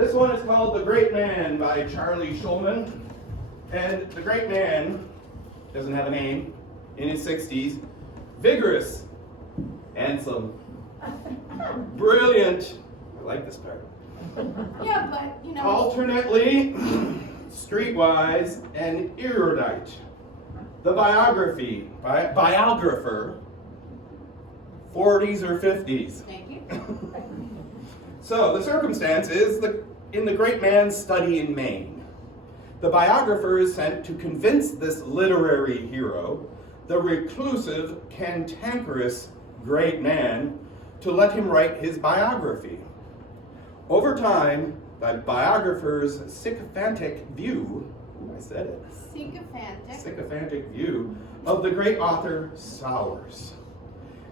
This one is called The Great Man by Charlie Shulman. And the great man doesn't have a name, in his 60s, vigorous, handsome, brilliant, I like this part, Yeah, but, you know. alternately streetwise and erudite. The biographer, 40s or 50s. Thank you. So the circumstance is in the great man's study in Maine. The biographer is sent to convince this literary hero, the reclusive, cantankerous great man, to let him write his biography. Over time, the biographer's sycophantic view, I said it, sycophantic view of the great author sours.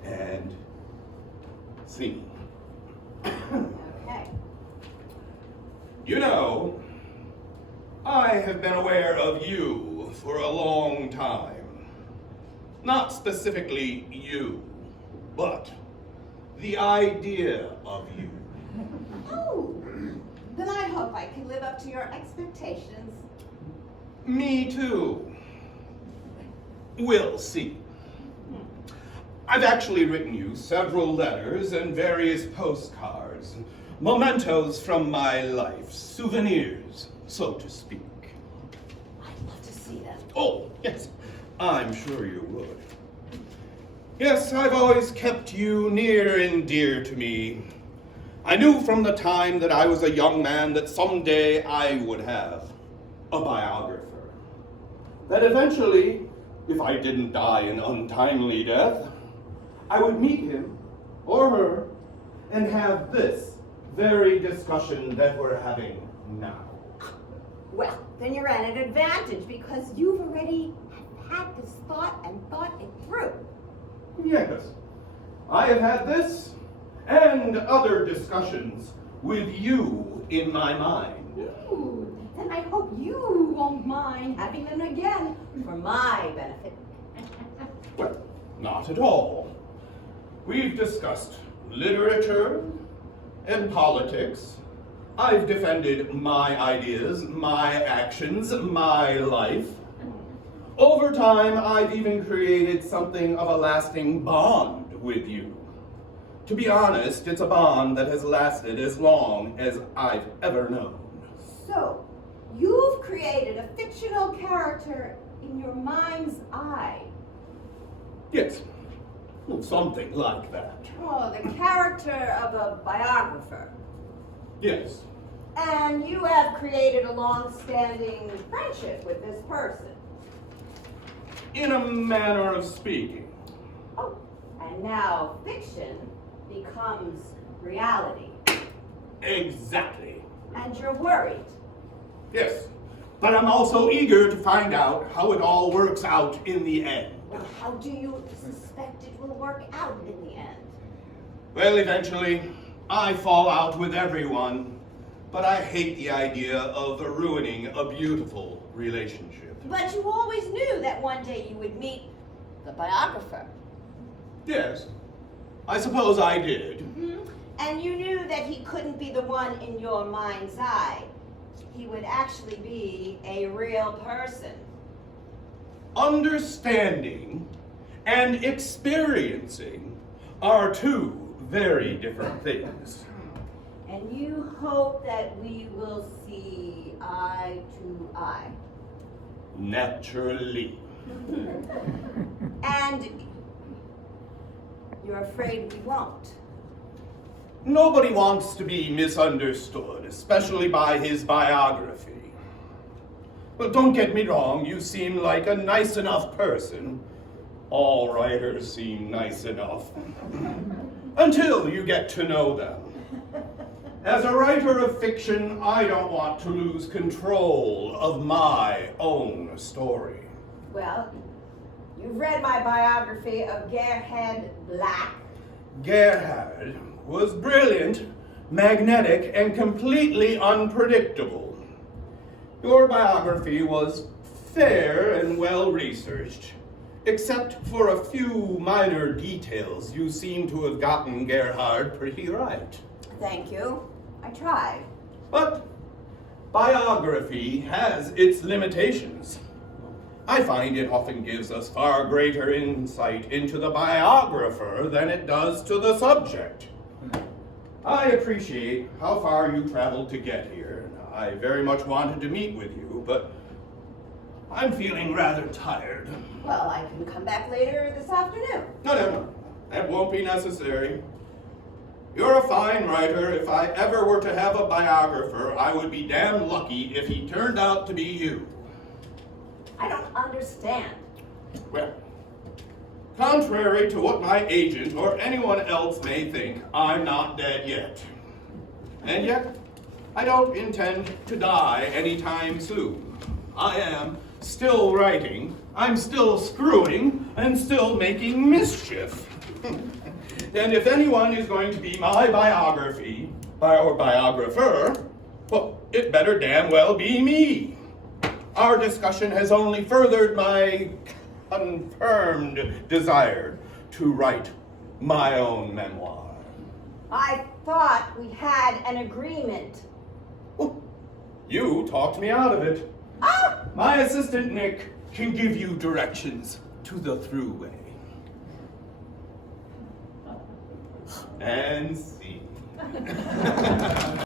And scene. Okay. You know, I have been aware of you for a long time. Not specifically you, but the idea of you. Oh, then I hope I can live up to your expectations. Me too. We'll see. I've actually written you several letters and various postcards, mementos from my life, souvenirs, so to speak. I'd love to see them. Oh, yes, I'm sure you would. Yes, I've always kept you near and dear to me. I knew from the time that I was a young man that someday I would have a biographer. That eventually, if I didn't die an untimely death, I would meet him or her and have this very discussion that we're having now. Well, then you're at an advantage because you've already had this thought and thought it through. Yes, I have had this and other discussions with you in my mind. Ooh, then I hope you won't mind having them again for my benefit. Well, not at all. We've discussed literature and politics. I've defended my ideas, my actions, my life. Over time, I've even created something of a lasting bond with you. To be honest, it's a bond that has lasted as long as I've ever known. So, you've created a fictional character in your mind's eye. Yes, well, something like that. Oh, the character of a biographer. Yes. And you have created a long-standing friendship with this person. In a manner of speaking. Oh, and now fiction becomes reality. Exactly. And you're worried. Yes. But I'm also eager to find out how it all works out in the end. Well, how do you suspect it will work out in the end? Well, eventually, I fall out with everyone, but I hate the idea of ruining a beautiful relationship. But you always knew that one day you would meet the biographer. Yes, I suppose I did. Mm-hmm. And you knew that he couldn't be the one in your mind's eye. He would actually be a real person. Understanding and experiencing are two very different things. And you hope that we will see eye to eye. Naturally. And you're afraid we won't. Nobody wants to be misunderstood, especially by his biography. But don't get me wrong, you seem like a nice enough person. All writers seem nice enough. Until you get to know them. As a writer of fiction, I don't want to lose control of my own story. Well, you've read my biography of Gerhard Black. Gerhard was brilliant, magnetic, and completely unpredictable. Your biography was fair and well-researched, except for a few minor details. You seem to have gotten Gerhard pretty right. Thank you. I tried. But biography has its limitations. I find it often gives us far greater insight into the biographer than it does to the subject. I appreciate how far you traveled to get here. I very much wanted to meet with you, but I'm feeling rather tired. Well, I can come back later this afternoon. No. That won't be necessary. You're a fine writer. If I ever were to have a biographer, I would be damn lucky if he turned out to be you. I don't understand. Well, contrary to what my agent or anyone else may think, I'm not dead yet. And yet, I don't intend to die anytime soon. I am still writing, I'm still screwing, and still making mischief. And if anyone is going to be my biography, or biographer, well, it better damn well be me. Our discussion has only furthered my confirmed desire to write my own memoir. I thought we had an agreement. Oh, you talked me out of it. Ah! My assistant Nick can give you directions to the throughway. And see.